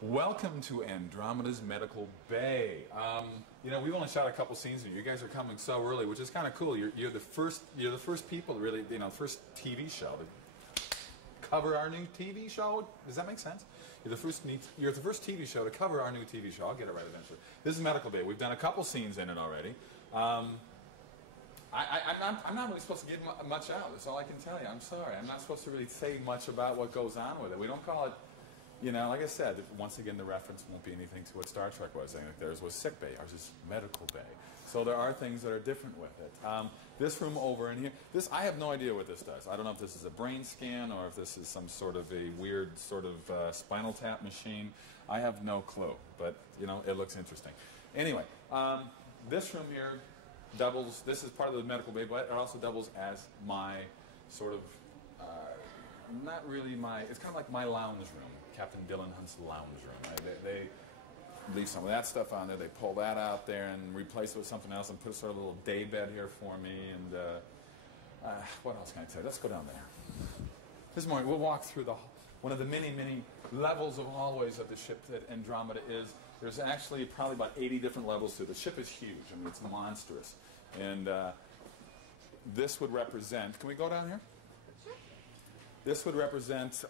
Welcome to Andromeda's Medical Bay. We've only shot a couple scenes here. You guys are coming so early, which is kind of cool. You're the first people to really, first TV show to cover our new TV show. Does that make sense? You're the first TV show to cover our new TV show. I'll get it right eventually. This is Medical Bay. We've done a couple scenes in it already. I'm not really supposed to give much out. That's all I can tell you. I'm sorry. I'm not supposed to really say much about what goes on with it. We don't call it. Like I said, once again, the reference won't be anything to what Star Trek was. Theirs was sick bay, ours is medical bay. So there are things that are different with it. This room over in here, I have no idea what this does. I don't know if this is a brain scan or if this is some sort of a weird sort of spinal tap machine. I have no clue, but it looks interesting. Anyway, this room here doubles. This is part of the medical bay, but it also doubles as my sort of. Not really it's kind of like my lounge room, Captain Dylan Hunt's lounge room. Right? They leave some of that stuff on there, they pull that out there and replace it with something else and put a sort of little day bed here for me. And what else can I tell you? Let's go down there. This morning we'll walk through one of the many, many levels of hallways of the ship that Andromeda is. There's actually probably about 80 different levels to it. The ship is huge. I mean, it's monstrous. And this would represent, can we go down here? This would represent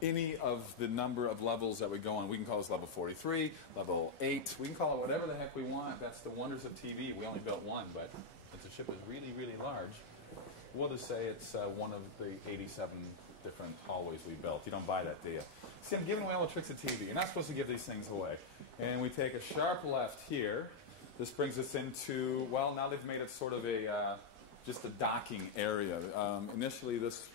any of the number of levels that we go on. We can call this level 43, level 8. We can call it whatever the heck we want. That's the wonders of TV. We only built one, but since the ship is really, really large, we'll just say it's one of the 87 different hallways we built. You don't buy that, do you? See, I'm giving away all the tricks of TV. You're not supposed to give these things away. And we take a sharp left here. This brings us into, well, now they've made it sort of just a docking area. Initially, this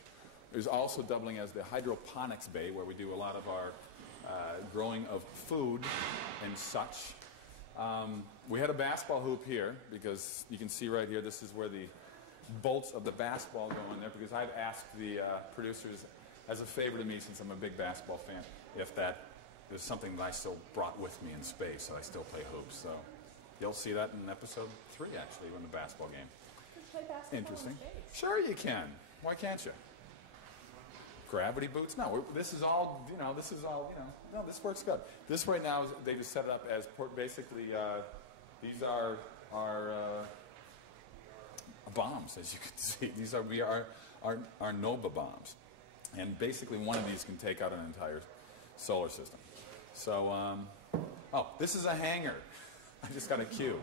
is also doubling as the hydroponics bay, where we do a lot of our growing of food and such. We had a basketball hoop here because you can see right here, this is where the bolts of the basketball go in there, because I've asked the producers as a favor to me, since I'm a big basketball fan, if that is something that I still brought with me in space, so I still play hoops. So you'll see that in episode 3, actually, in the basketball game. Play basketball interesting. in space. Sure you can. Why can't you? Gravity boots? No, this is all, no, this works good. This right now, they just set it up as basically, these are bombs, as you can see. These are our Nova bombs. And basically one of these can take out an entire solar system. So, this is a hangar. I just got a cue.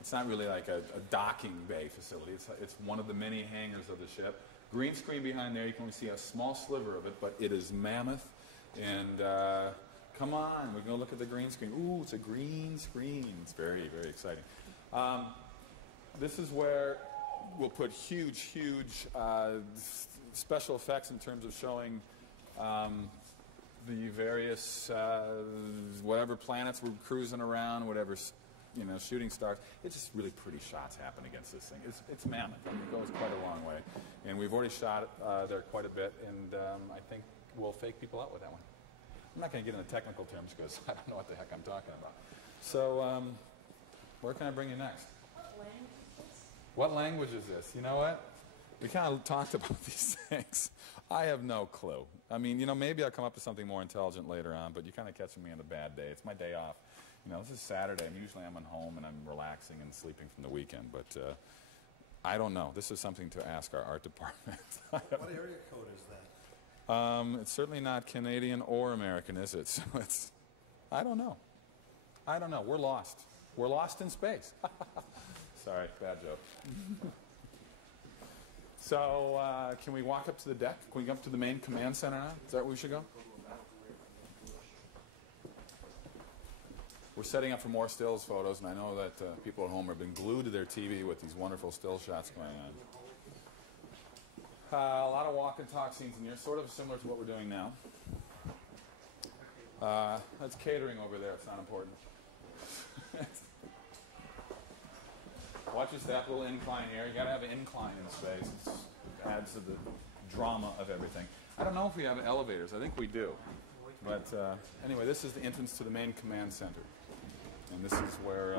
It's not really like a docking bay facility. It's one of the many hangars of the ship. Green screen behind there. You can only see a small sliver of it, but it is mammoth. And come on, we're going to look at the green screen. Ooh, it's a green screen. It's very, very exciting. This is where we'll put huge, huge special effects in terms of showing the various whatever planets we're cruising around, whatever shooting stars. It's just really pretty shots happen against this thing. It's mammoth. I mean, it goes quite a long way. And we've already shot there quite a bit, and I think we'll fake people out with that one. I'm not going to get into technical terms because I don't know what the heck I'm talking about. So where can I bring you next? What language is this? You know what? We kind of talked about these things. I have no clue. I mean, maybe I'll come up with something more intelligent later on, but you're kind of catching me on a bad day. It's my day off. This is Saturday. I'm at home and I'm relaxing and sleeping from the weekend, but I don't know. This is something to ask our art department. What area code is that? It's certainly not Canadian or American, is it? So I don't know. We're lost. We're lost in space. Sorry, bad joke. So can we walk up to the deck? Can we go up to the main command center now? Is that where we should go? We're setting up for more stills photos, and I know that people at home have been glued to their TV with these wonderful still shots going on. A lot of walk and talk scenes in here, sort of similar to what we're doing now. That's catering over there. It's not important. Watch your step, a little incline here. You got to have an incline in space. It adds to the drama of everything. I don't know if we have elevators. I think we do. But anyway, this is the entrance to the main command center. And this is where,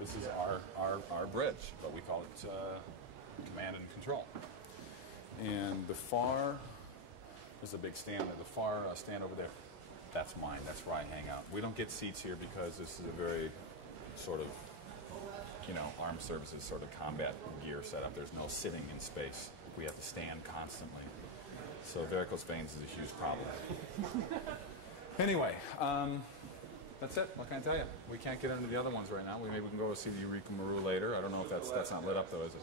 this is our bridge, but we call it command and control. And the far, there's a big stand there, the far stand over there. that's mine. That's where I hang out. We don't get seats here because this is a very sort of, you know, armed services sort of combat gear setup. There's no sitting in space. We have to stand constantly. So varicose veins is a huge problem. Anyway, that's it. What can I tell you? We can't get into the other ones right now. Maybe we can go see the Eureka Maru later. I don't know if that's not lit up though, is it?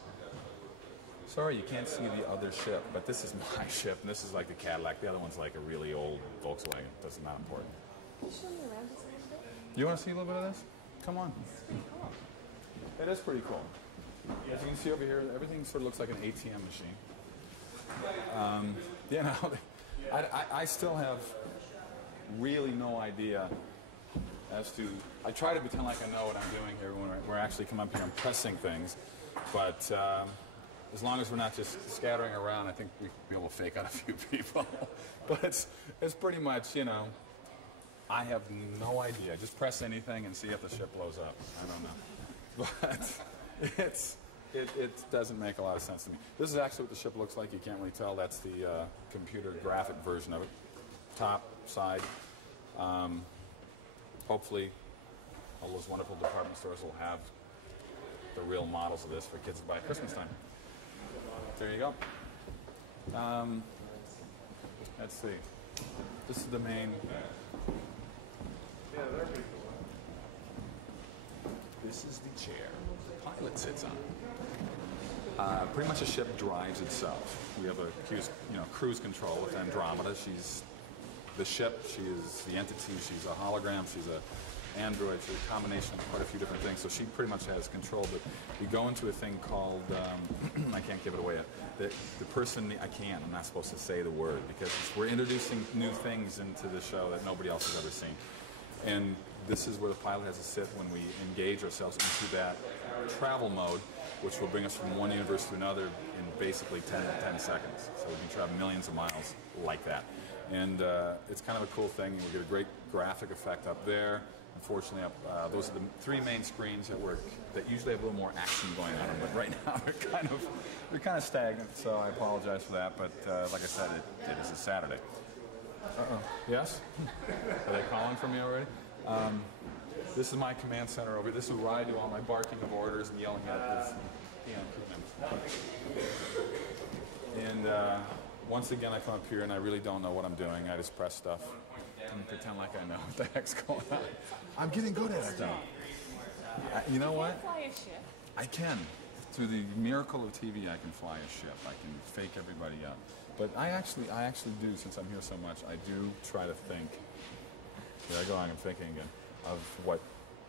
Sorry, you can't see the other ship, but this is my ship, and this is like the Cadillac. The other one's like a really old Volkswagen. That's not important. Can you show me around this a little bit? You want to see a little bit of this? Come on. It's pretty cool. It is pretty cool. As you can see over here, everything sort of looks like an ATM machine. You know, I still have really no idea as to. I try to pretend like I know what I'm doing here when we're actually come up here and pressing things, but as long as we're not just scattering around, I think we'll be able to fake out a few people. But it's pretty much, you know, I have no idea. Just press anything and see if the ship blows up. I don't know. But it doesn't make a lot of sense to me. This is actually what the ship looks like. You can't really tell. That's the computer graphic version of it. Top, side. Hopefully, all those wonderful department stores will have the real models of this for kids to buy at Christmas time. There you go. Let's see. This is the main. This is the chair the pilot sits on. Pretty much the ship drives itself. We have a cruise control with Andromeda. She's the ship. She is the entity. She's a hologram. She's a android. She's a combination of quite a few different things. So she pretty much has control. But we go into a thing called I can't give it away yet. The person I'm not supposed to say the word because we're introducing new things into the show that nobody else has ever seen. And this is where the pilot has to sit when we engage ourselves into that travel mode, which will bring us from one universe to another in basically 10 seconds. So we can travel millions of miles like that. And it's kind of a cool thing. We get a great graphic effect up there. Unfortunately, those are the three main screens that work. That usually have a little more action going on, but right now they're kind of stagnant. So I apologize for that. But like I said, it is a Saturday. Yes? Are they calling for me already? This is my command center over here. This is where I do all my barking of orders and yelling at this crew members. And once again, I come up here and I really don't know what I'm doing. I just press stuff and pretend like I know what the heck's going on. I'm getting good at it, though. You know what? Can you fly a ship? I can. Through the miracle of TV, I can fly a ship. I can fake everybody up. But I actually do, since I'm here so much, I do try to think. Here I go, I'm thinking again, of what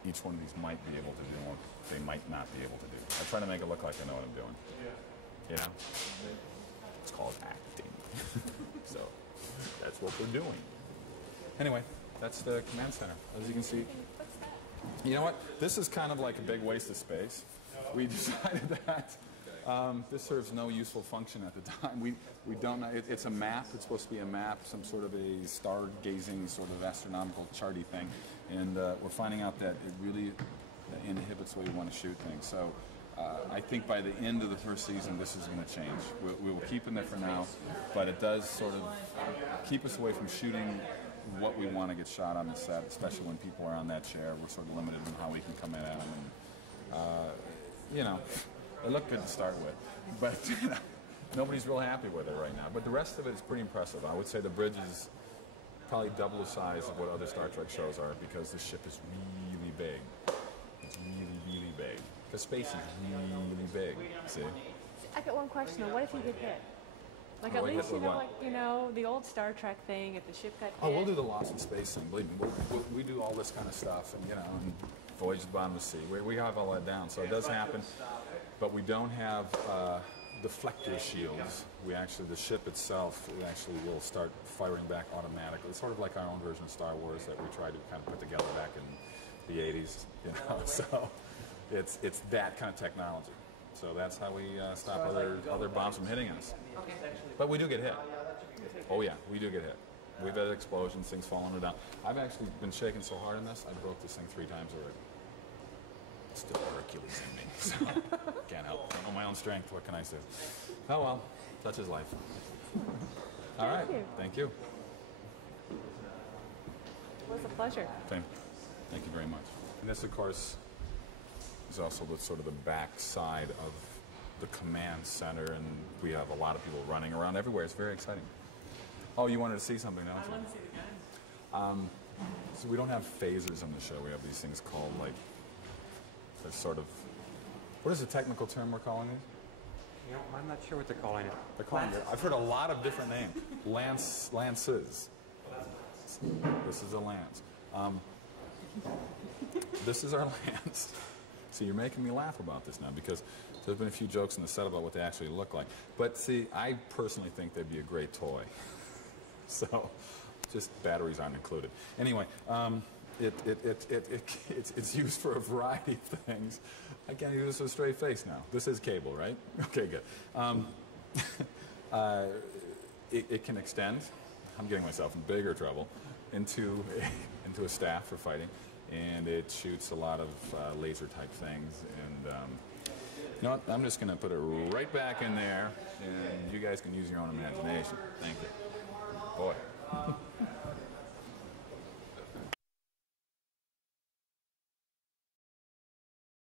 each one of these might be able to do or they might not be able to do. I try to make it look like I know what I'm doing. You know? It's called acting. So, that's what we're doing. Anyway, that's the command center. As you can see, What's that? you know what? This is kind of like a big waste of space. We decided that this serves no useful function at the time. We don't know. It's a map. It's supposed to be a map, some sort of a star-gazing sort of astronomical charty thing. And we're finding out that it really inhibits the way we want to shoot things. So I think by the end of the first season, this is going to change. We will keep it there for now, but it does sort of keep us away from shooting what we want to get shot on the set, especially when people are on that chair. We're sort of limited in how we can come in at them. And, you know, it looked good to start with, but you know, nobody's real happy with it right now. But the rest of it is pretty impressive. I would say the bridge is probably double the size of what other Star Trek shows are because the ship is really big. It's really, really big. The space is really big, see? I got one question though. What if you get hit? Like at What, least, hit you know, with like, you know, the old Star Trek thing, if the ship got hit. Oh, we'll do the Lost in Space thing. Believe me, we do all this kind of stuff, and you know, and Voyage to the Bottom of the Sea. We have all that down, so it does happen. But we don't have deflector shields. The ship itself, we actually will start firing back automatically. It's sort of like our own version of Star Wars that we tried to kind of put together back in the 80s. You know, so it's that kind of technology. So that's how we stop other bombs from hitting us. But we do get hit. Oh yeah, we do get hit. We've had explosions, things falling down. I've actually been shaking so hard in this, I broke this thing 3 times already. It's still Hercules in me, so can't help. I don't know my own strength, what can I say? Oh well, such is life. All right, thank you. It was a pleasure. Thank you very much. And this, of course, is also the sort of the back side of the command center, and we have a lot of people running around everywhere. It's very exciting. Oh, you wanted to see something, don't you? I want to see the guns. So we don't have phasers on the show. We have these things called, like, they're sort of, what is the technical term we're calling these? You know, I'm not sure what they're calling it. They're calling it, I've heard a lot of different names. Lances. This is a lance. This is our lance. See, you're making me laugh about this now because there's been a few jokes in the set about what they actually look like. But see, I personally think they'd be a great toy. So, just batteries aren't included. Anyway, it's used for a variety of things. I can't use this with a straight face now. This is cable, right? Okay, good. It can extend. I'm getting myself in bigger trouble into a staff for fighting, and it shoots a lot of laser type things. And you know what? I'm just going to put it right back in there, and you guys can use your own imagination. Thank you. Boy.